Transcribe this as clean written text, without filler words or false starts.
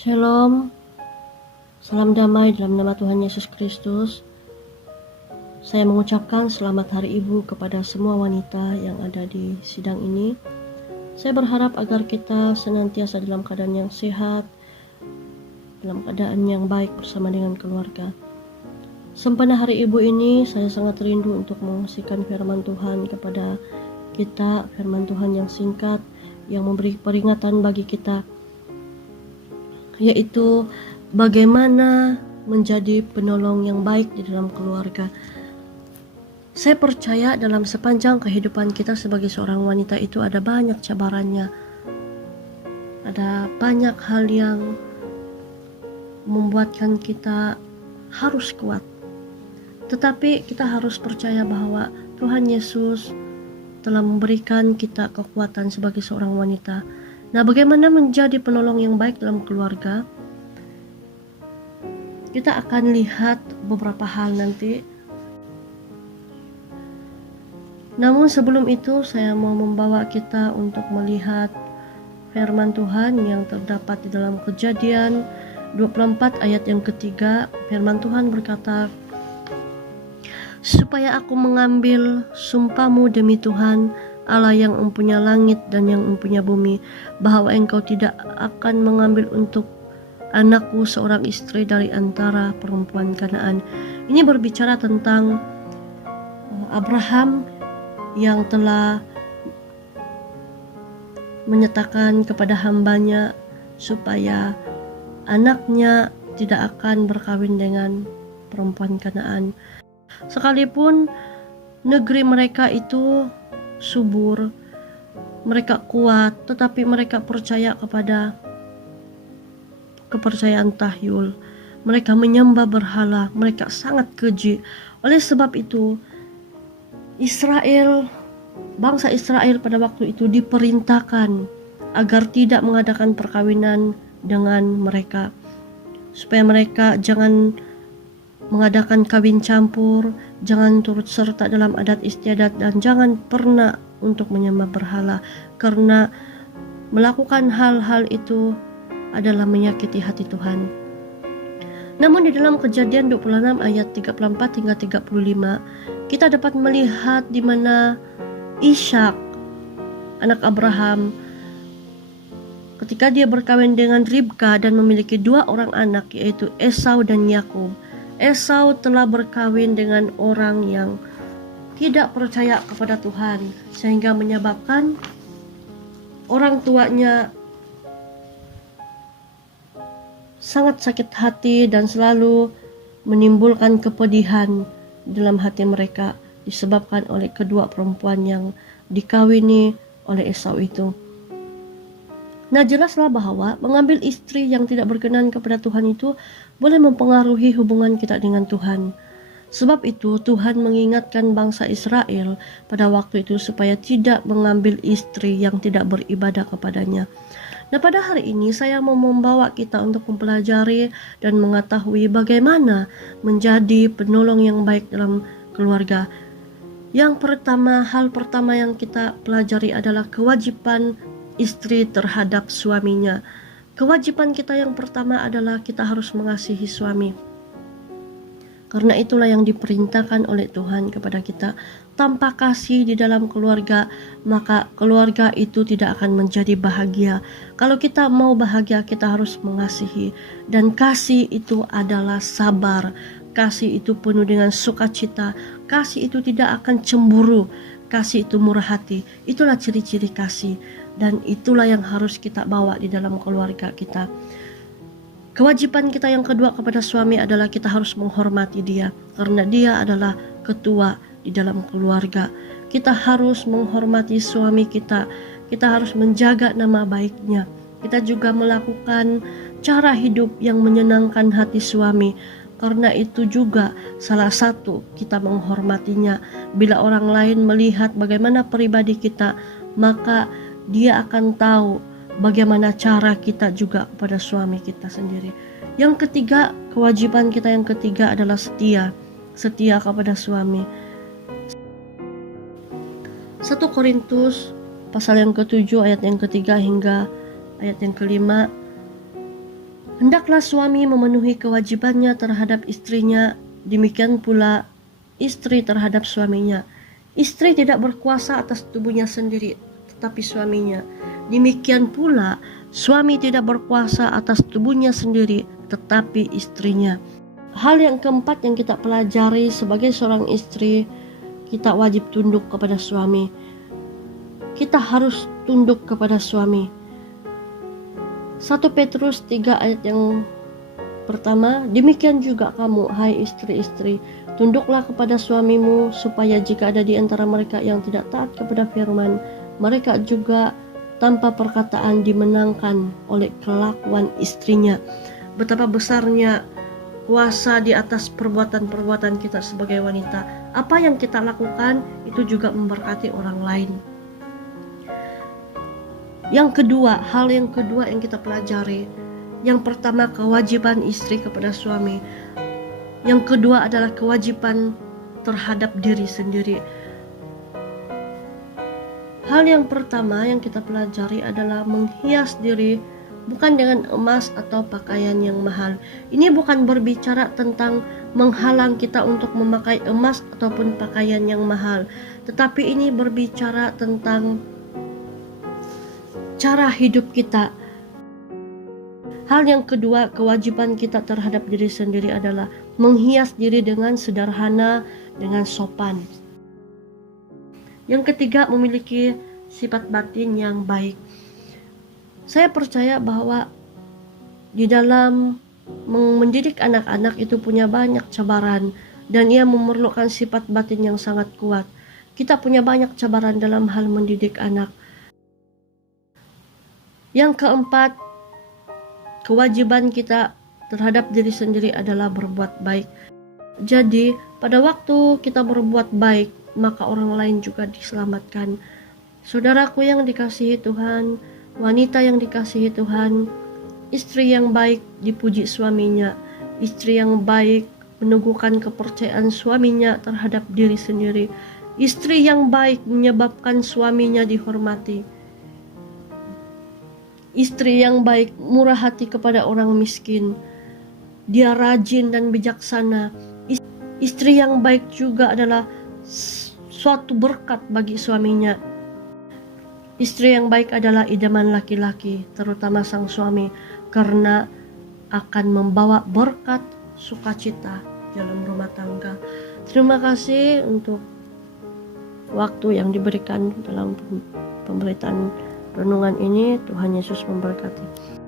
Shalom, salam damai dalam nama Tuhan Yesus Kristus. Saya mengucapkan selamat Hari Ibu kepada semua wanita yang ada di sidang ini. Saya berharap agar kita senantiasa dalam keadaan yang sehat, dalam keadaan yang baik bersama dengan keluarga. Sempena Hari Ibu ini, saya sangat rindu untuk mengungsikan firman Tuhan kepada kita, firman Tuhan yang singkat, yang memberi peringatan bagi kita, yaitu bagaimana menjadi penolong yang baik di dalam keluarga. Saya percaya dalam sepanjang kehidupan kita sebagai seorang wanita itu ada banyak cabarannya, ada banyak hal yang membuatkan kita harus kuat. Tetapi kita harus percaya bahwa Tuhan Yesus telah memberikan kita kekuatan sebagai seorang wanita. Nah, bagaimana menjadi penolong yang baik dalam keluarga? Kita akan lihat beberapa hal nanti. Namun sebelum itu, saya mau membawa kita untuk melihat firman Tuhan yang terdapat di dalam Kejadian 24 ayat yang ketiga. Firman Tuhan berkata, "Supaya aku mengambil sumpahmu demi Tuhan, Allah yang mempunyai langit dan yang mempunyai bumi, bahwa engkau tidak akan mengambil untuk anakku seorang istri dari antara perempuan Kanaan." Ini berbicara tentang Abraham yang telah menyatakan kepada hambanya supaya anaknya tidak akan berkawin dengan perempuan Kanaan. Sekalipun negeri mereka itu subur, mereka kuat, tetapi mereka percaya kepada kepercayaan tahyul. Mereka menyembah berhala, mereka sangat keji. Oleh sebab itu, bangsa Israel pada waktu itu diperintahkan agar tidak mengadakan perkawinan dengan mereka, supaya mereka jangan mengadakan kawin campur, jangan turut serta dalam adat istiadat, dan jangan pernah untuk menyembah berhala, karena melakukan hal-hal itu adalah menyakiti hati Tuhan. Namun di dalam Kejadian 26 ayat 34 hingga 35, kita dapat melihat di mana Ishak, anak Abraham, ketika dia berkawin dengan Ribka dan memiliki 2 orang anak, yaitu Esau dan Yakub. Esau telah berkawin dengan orang yang tidak percaya kepada Tuhan, sehingga menyebabkan orang tuanya sangat sakit hati dan selalu menimbulkan kepedihan dalam hati mereka disebabkan oleh kedua perempuan yang dikawini oleh Esau itu. Nah, jelaslah bahwa mengambil istri yang tidak berkenan kepada Tuhan itu boleh mempengaruhi hubungan kita dengan Tuhan. Sebab itu Tuhan mengingatkan bangsa Israel pada waktu itu supaya tidak mengambil istri yang tidak beribadah kepadanya. Nah, pada hari ini saya mau membawa kita untuk mempelajari dan mengetahui bagaimana menjadi penolong yang baik dalam keluarga. Yang pertama, hal pertama yang kita pelajari adalah kewajiban istri terhadap suaminya. Kewajiban kita yang pertama adalah kita harus mengasihi suami. Karena itulah yang diperintahkan oleh Tuhan kepada kita. Tanpa kasih di dalam keluarga, maka keluarga itu tidak akan menjadi bahagia. Kalau kita mau bahagia, kita harus mengasihi. Dan kasih itu adalah sabar. Kasih itu penuh dengan sukacita. Kasih itu tidak akan cemburu. Kasih itu murah hati. Itulah ciri-ciri kasih. Dan itulah yang harus kita bawa di dalam keluarga kita. Kewajiban kita yang kedua kepada suami adalah kita harus menghormati dia, karena dia adalah ketua di dalam keluarga. Kita harus menghormati suami kita. Kita harus menjaga nama baiknya. Kita juga melakukan cara hidup yang menyenangkan hati suami. Karena itu juga salah satu kita menghormatinya. Bila orang lain melihat bagaimana pribadi kita, maka dia akan tahu bagaimana cara kita juga kepada suami kita sendiri. Yang ketiga, kewajiban kita yang ketiga adalah setia. Setia kepada suami. 1 Korintus pasal yang ke-7 ayat yang ke-3 hingga ayat yang ke-5. Hendaklah suami memenuhi kewajibannya terhadap istrinya, demikian pula istri terhadap suaminya. Istri tidak berkuasa atas tubuhnya sendiri, tetapi suaminya. Demikian pula suami tidak berkuasa atas tubuhnya sendiri, tetapi istrinya. Hal yang keempat yang kita pelajari sebagai seorang istri, kita wajib tunduk kepada suami. Kita harus tunduk kepada suami. 1 Petrus 3 ayat yang pertama, demikian juga kamu, hai istri-istri, tunduklah kepada suamimu, supaya jika ada di antara mereka yang tidak taat kepada firman, mereka juga tanpa perkataan dimenangkan oleh kelakuan istrinya. Betapa besarnya kuasa di atas perbuatan-perbuatan kita sebagai wanita. Apa yang kita lakukan itu juga memberkati orang lain. Yang kedua, hal yang kedua yang kita pelajari, yang pertama kewajiban istri kepada suami. Yang kedua adalah kewajiban terhadap diri sendiri. Hal yang pertama yang kita pelajari adalah menghias diri bukan dengan emas atau pakaian yang mahal. Ini bukan berbicara tentang menghalang kita untuk memakai emas ataupun pakaian yang mahal, tetapi ini berbicara tentang cara hidup kita. Hal yang kedua, kewajiban kita terhadap diri sendiri adalah menghias diri dengan sederhana, dengan sopan. Yang ketiga, memiliki sifat batin yang baik. Saya percaya bahwa di dalam mendidik anak-anak itu punya banyak cabaran, dan ia memerlukan sifat batin yang sangat kuat. Kita punya banyak cabaran dalam hal mendidik anak. Yang keempat, kewajiban kita terhadap diri sendiri adalah berbuat baik. Jadi, pada waktu kita berbuat baik, maka orang lain juga diselamatkan. Saudaraku yang dikasihi Tuhan, wanita yang dikasihi Tuhan, istri yang baik dipuji suaminya, istri yang baik meneguhkan kepercayaan suaminya terhadap diri sendiri, istri yang baik menyebabkan suaminya dihormati. Istri yang baik murah hati kepada orang miskin. Dia rajin dan bijaksana. Istri yang baik juga adalah suatu berkat bagi suaminya. Istri yang baik adalah idaman laki-laki, terutama sang suami, karena akan membawa berkat sukacita dalam rumah tangga. Terima kasih untuk waktu yang diberikan dalam pemberitaan renungan ini. Tuhan Yesus memberkati.